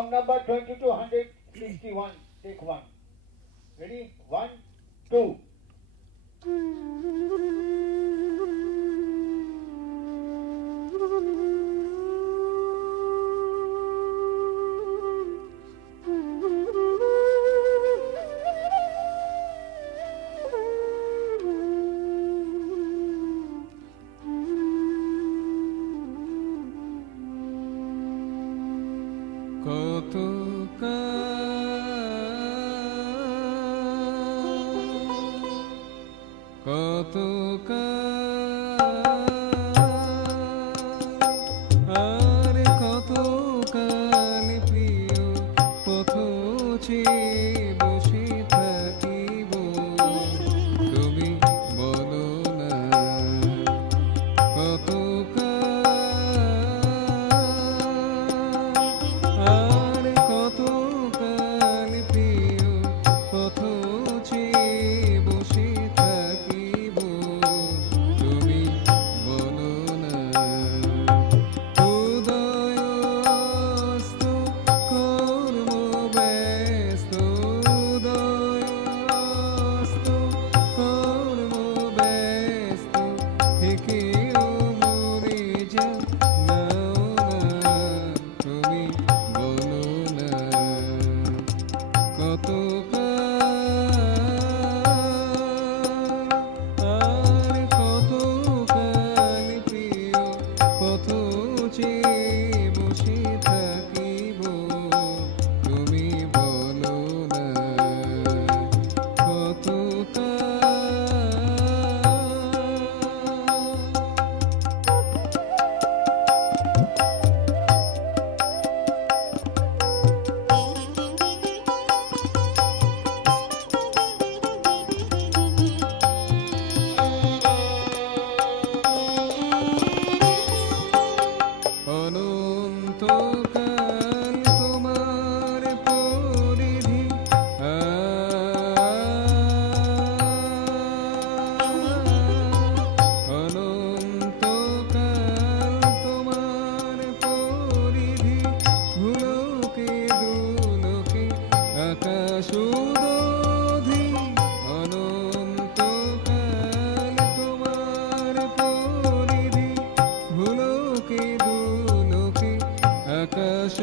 Song number 2261. Take one. Ready? 1, 2. আর কতকাল প্রিয় পথ চেয়ে বসে থাকিব, তুমি বলো না আর কতকাল প্রিয় পথ চেয়ে বসে থাকিব, তুমি বলো না। উদয়স্ত কর্মব্যস্ত, উদয়স্ত কর্মব্যস্ত থেকেও মরে যাও না, তুমি বলো না আর কতকাল প্রিয় পথ চেয়ে বসে থাকিব, তুমি বলো না অনন্তকাল তোমার পরিধি, অনন্তকাল তোমার পরিধি, ভুলোকে দুলোকে আকাশ উদধি, অনন্তকাল তোমার পরিধি, ভুলোকে দুলোকে আকাশ